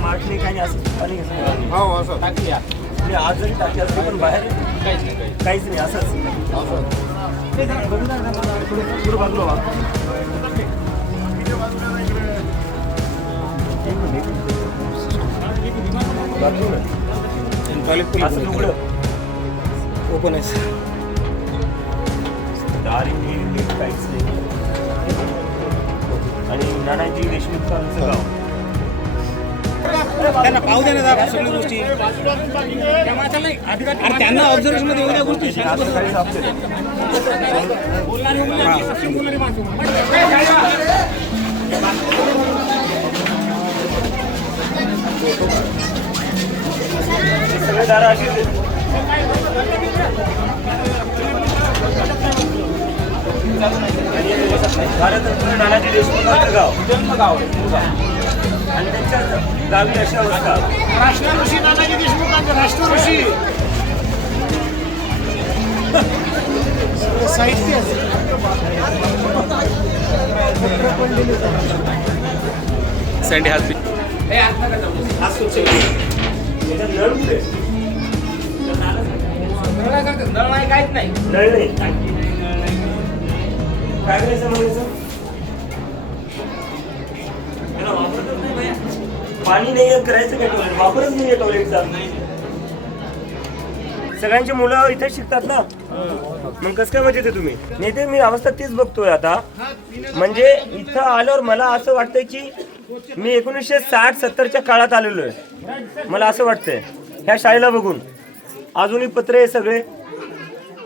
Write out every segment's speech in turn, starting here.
मार्च नाही काही असं पाणी घेतलं हो असं आज जरी टाकी असली पण बाहेर काहीच नाही असंच पुढं बाजूला वा. असं उघडं ओपन आहे दारी काहीच नाही. आणि नानाजी देशमुखांचं गाव त्यांना पाहू दे ना सगळ्या गोष्टी त्यांना ऑब्झर्वेशन मध्ये एवढ्या गोष्टी सगळे दारा अशी नानाजी देशमुखांचं गाव जन्मगाव आणि त्यांच्या गावी अशी अवस्था राष्ट्रऋषी नानाजी देशमुखांचे राष्ट्रऋषी साहित्य सँडी हात काहीच नाही नळ नाही काय करायचं म्हणायचं पाणी नाही करायचं काय टॉयलेट वापरच नाही टॉयलेटचा. सगळ्यांची मुलं इथे शिकतात ना मग कसं काय म्हणजे ते तुम्ही नाही ते मी अवस्था तीच बघतोय आता. म्हणजे इथं आल्यावर मला असं वाटतंय की मी 1960-70च्या काळात आलेलो आहे. मला असं वाटतंय ह्या शाळेला बघून. अजूनही पत्रे सगळे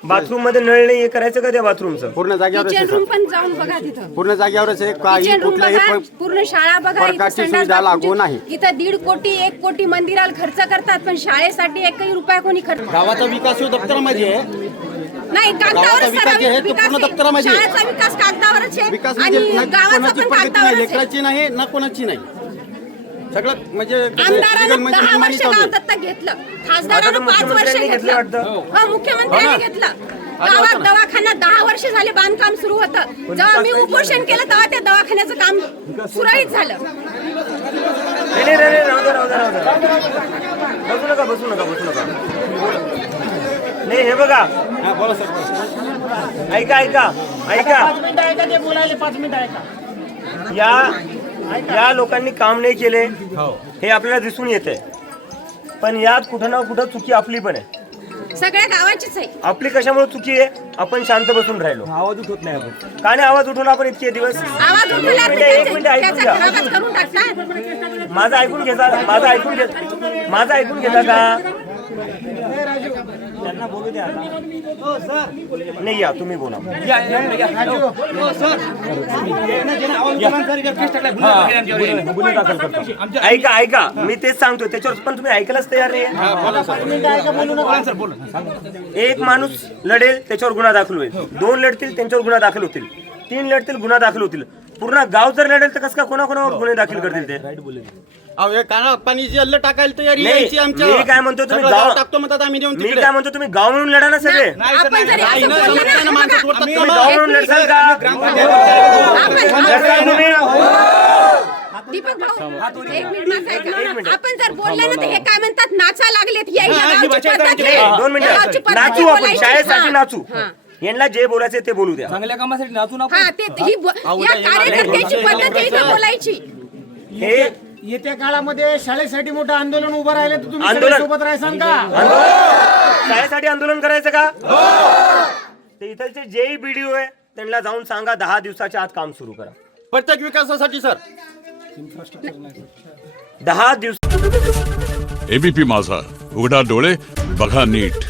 बाथरूम मध्ये नळ नाही करायचं का त्या बाथरूमचं पूर्ण जागेवर पण जाऊन बघा तिथं पूर्ण जागेवरच आहे काही कुठल्याही पूर्ण शाळा बघा प्रकारची सुविधा लागू नाही. इथं 1.5 कोटी 1 कोटी मंदिराला खर्च करतात पण शाळेसाठी 1 रुपया कोणी खर्च गावाचा विकास दप्तरामध्ये आहे. नाही कागदावरच विकास आहे तो पूर्ण दप्तरामध्ये आहे. शाळेचा विकास कागदावरच आहे विकास आणि म्हणजे गावाचा कोणाची पण प्रगती नाही कागदावरच आहे. लेकराची नाही ना कोणाची नाही सगळं म्हणजे आमदारानं 10 वर्ष गाव दत्तक घेतलं खासदारानं 5 वर्ष घेतलं हो मुख्यमंत्र्यांनी घेतलं. गावात दवाखाना 10 वर्ष झाले बांधकाम सुरू होतं. जेव्हा मी उपोषण केलं तेव्हा त्या दवाखान्याचं काम सुरळीत झालं. बसू नका नाही हे बघा ऐका 5 मिनिटं ऐका. या लोकांनी काम नाही केले हे आपल्याला दिसून येते. पण यात कुठं ना कुठं चुकी आपली पण आहे. सगळ्या गावाचीच आहे. आपली कशामुळे चुकी आहे आपण शांत बसून राहिलो. आवाज उठवत नाही आपण का नाही आवाज उठवला आपण इतके दिवस. आवाज उठवला एक मिनिट ऐकून घ्या. करून टाकणार. माझं ऐकून घेता का त्यांना बोलू द्या. नाही या तुम्ही बोला. ऐका मी तेच सांगतोय त्याच्यावर पण तुम्ही ऐकायलाच तयार नाही. एक माणूस लढेल त्याच्यावर गुन्हा दाखल होईल. 2 लढतील त्यांच्यावर गुन्हा दाखल होतील. 3 लढतील गुन्हा दाखल होतील. पूर्ण गाव जर लढेल तर कसं का कोणाकोणावर गुन्हे दाखल करतील ते. पाणी जल्ल टाकायला तयारी नाही, यायची आमच्या. मी काय म्हणतो तुम्ही सगळं गाव टाकतो म्हणतात आम्ही नेऊन मी तिकडे. काय म्हणतो तुम्ही गाव म्हणून लढा ना सगळे. आपण जरी असं नाही, बोललं ना, समजताना माणसं सोडतात तुम्ही का गाव मग? म्हणून लढसाल का लढसाल तुम्ही? दीपक भाऊ एक मिनिट माझं ऐका. आपण जर बोललं ना तर हे काय म्हणतात नाचा लागलेत. या गावची पद्धत आहे. 2 या गावची मिनिटं पद्धत नाचू आहे आपण बोलायची. शाळेसाठी हा. नाचू. हा. यांना जे बोलायचे ते बोलू द्या. चांगल्या कामासाठी नाचू ना. हा ते या कार्यकर्त्याची पद्धत आहे इथं बोलायची. हे येत्या काळामध्ये शाळेसाठी मोठं आंदोलन उभं राहिलं तर तुम्ही आंदोलन. सगळे सोबत राहायचं का? शाळेसाठी आंदोलन करायचं का ते इथलचे जेही बीडीओ आहे त्यांना जाऊन सांगा 10 दिवसाच्या आत काम सुरू करा. प्रत्येक विकासासाठी सर 10 दिवस. एबीपी माझा उघडा डोळे बघा नीट.